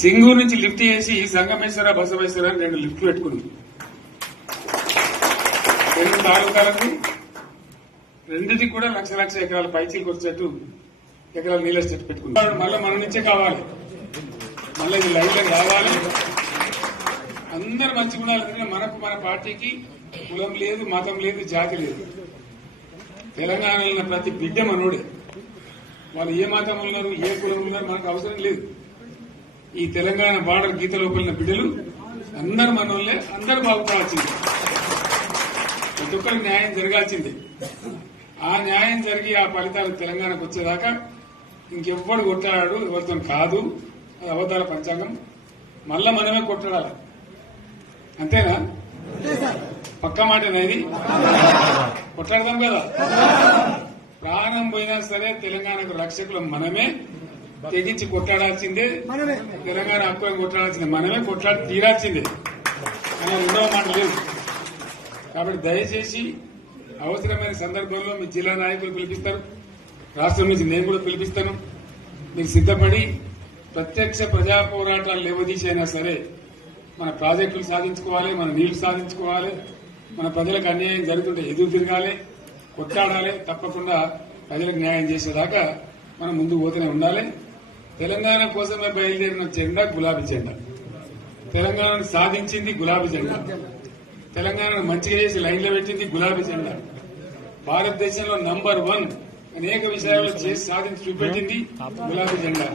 సింగూరు నుంచి లిఫ్ట్ చేసి సంగమేశ్వర బసవేశ్వర అని 2 లిఫ్ట్లు పెట్టుకున్నాం. 2 తాలూకాలకు రెండింటికి కూడా లక్ష ఎకరాల పైచీలకు వచ్చేట్టు ఎకరాల నీళ్ళ స్టెట్ పెట్టుకున్నాం. మళ్ళీ మన నుంచే కావాలి, మళ్ళీ ఇది లైన్లో రావాలి. అందరు మంచిగా ఉండాలి. మనకు మన పార్టీకి కులం లేదు, మతం లేదు, జాతి లేదు. తెలంగాణలో ఉన్న ప్రతి బిడ్డ మనోడే. వాళ్ళు ఏ మతం ఉన్నారు, ఏ కులం ఉన్నారు మనకు అవసరం లేదు. ఈ తెలంగాణ బార్డర్ గీత లోపలిన బిడ్డలు అందరు మనోళ్ళే, అందరు బాగుపడాల్సిందే. ప్రతి ఒక్కరికి న్యాయం జరగాల్సిందే. ఆ న్యాయం జరిగి ఆ ఫలితాలు తెలంగాణకు వచ్చేదాకా ఇంకెవ్వడు కొట్టాడు, ఎవరితో కాదు. అది అవతార పంచాంగం. మళ్ళా మనమే కొట్టాడాలి. అంతేనా? పక్క మాట అనేది కొట్లాడదాం కదా. ప్రాణం పోయినా సరే తెలంగాణకు రక్షకులు మనమే. తెగించి కొట్లాడాల్సిందే. తెలంగాణ హక్కులను కొట్లాడాల్సిందే. మనమే కొట్లాడి తీరాల్సిందే. అనే రెండవ మాట లేదు. కాబట్టి దయచేసి అవసరమైన సందర్భంలో మీ జిల్లా నాయకులు పిలిపిస్తారు, రాష్ట్రం నుంచి నేను కూడా పిలిపిస్తాను. మీరు సిద్దపడి ప్రత్యక్ష ప్రజా పోరాటాలు లేవదీసైనా సరే మన ప్రాజెక్టులు సాధించుకోవాలి, మన నీళ్లు సాధించుకోవాలి, మన ప్రజలకు అన్యాయం జరుగుతుంటే ఎదురు తిరగాలి, కొట్లాడాలి. తప్పకుండా ప్రజలకు న్యాయం చేసేదాకా మనం ముందుకు పోతూనే ఉండాలి. తెలంగాణ కోసమే బయలుదేరిన జెండా గులాబీ జెండా. తెలంగాణను సాధించింది గులాబీ జెండా. తెలంగాణను మంచిగా చేసి లైన్లో పెట్టింది గులాబీ జెండా. భారతదేశంలో నంబర్ 1 అనేక విషయాల్లో చేసి సాధించి చూపెట్టింది గులాబీ జెండా.